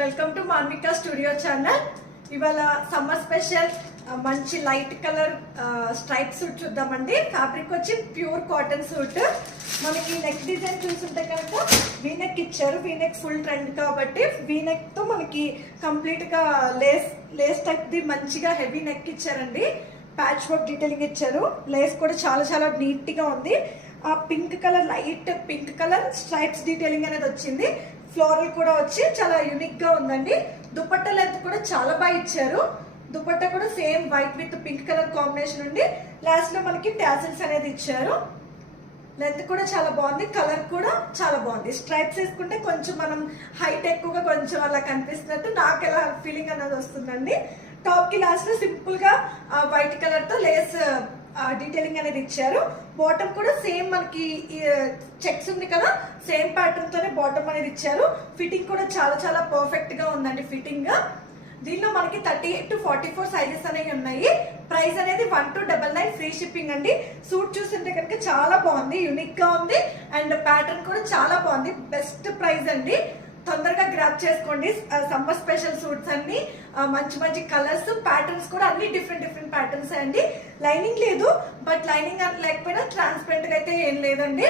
Welcome to Manvika studio channel. ఇవాళ summer special మంచి light colour stripe suit చూద్దామండి. Fabric వచ్చి ప్యూర్ కాటన్ సూట్. మనకి నెక్ డిజైన్ చూస్తుంటే కనుక వీనెక్ ఇచ్చారు. వీనెక్ ఫుల్ ట్రెండ్ కాబట్టి వీనెక్ తో మనకి కంప్లీట్ గా లేస్ టైప్ ది మంచిగా హెవీ నెక్ ఇచ్చారండి. ప్యాచ్ వర్క్ డీటెయిలింగ్ ఇచ్చారు. లేస్ కూడా చాలా చాలా నీట్ గా ఉంది. ఆ pink colour light pink colour stripes detailing అనేది వచ్చింది. ఫ్లోరల్ కూడా వచ్చి చాలా యూనిక్ గా ఉందండి. దుపట్టా లెంత్ కూడా చాలా బాగా ఇచ్చారు. దుపట్టా కూడా same white with pink colour combination ఉండి లాస్ట్ లో మనకి టాసిల్స్ అనేది ఇచ్చారు. లెంత్ కూడా చాలా బాగుంది. కలర్ కూడా చాలా బాగుంది. స్ట్రైప్స్ వేసుకుంటే కొంచెం మనం హైట్ ఎక్కువగా కొంచెం అలా కనిపిస్తున్నట్టు నాకు ఎలా ఫీలింగ్ అనేది వస్తుందండి. టాప్ కి లాస్ట్ లో సింపుల్ గా వైట్ కలర్ తో లేస్ డీటెయిలింగ్ అనేది ఇచ్చారు. బాటమ్ కూడా సేమ్ మనకి చెక్స్ ఉంది కదా, సేమ్ ప్యాటర్న్ తోనే బాటమ్ అనేది ఇచ్చారు. ఫిట్టింగ్ కూడా చాలా చాలా పర్ఫెక్ట్ గా ఉందండి. ఫిట్టింగ్ దీనిలో మనకి 38 to 44 సైజెస్ అనేవి ఉన్నాయి. ప్రైస్ అనేది 1299 ఫ్రీ షిప్పింగ్ అండి. సూట్ చూస్తుంటే కనుక చాలా బాగుంది, యూనిక్ గా ఉంది అండ్ ప్యాటర్న్ కూడా చాలా బాగుంది. బెస్ట్ ప్రైస్ అండి. తొందరగా గ్రాప్ చేసుకోండి. సమ్మర్ స్పెషల్ సూట్స్ అన్ని మంచి మంచి కలర్స్, ప్యాటర్న్స్ కూడా అన్ని డిఫరెంట్ ప్యాటర్న్స్ అండి. లైనింగ్ లేదు, బట్ లైనింగ్ లేకపోయినా ట్రాన్స్పరెంట్ గా అయితే ఏం లేదండి.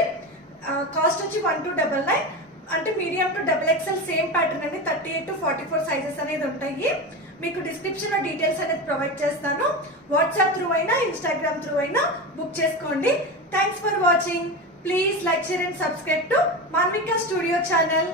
కాస్ట్ వచ్చి 1299 అంటే medium to XXL same pattern అండి. 38 to 44 సైజెస్ అనేది ఉంటాయి. మీకు డిస్క్రిప్షన్ లో డీటెయిల్స్ అనేది ప్రొవైడ్ చేస్తాను. వాట్సాప్ త్రూ అయినా ఇన్స్టాగ్రామ్ త్రూ అయినా బుక్ చేసుకోండి. Thanks for watching. Please like, share and subscribe to Manvika studio channel.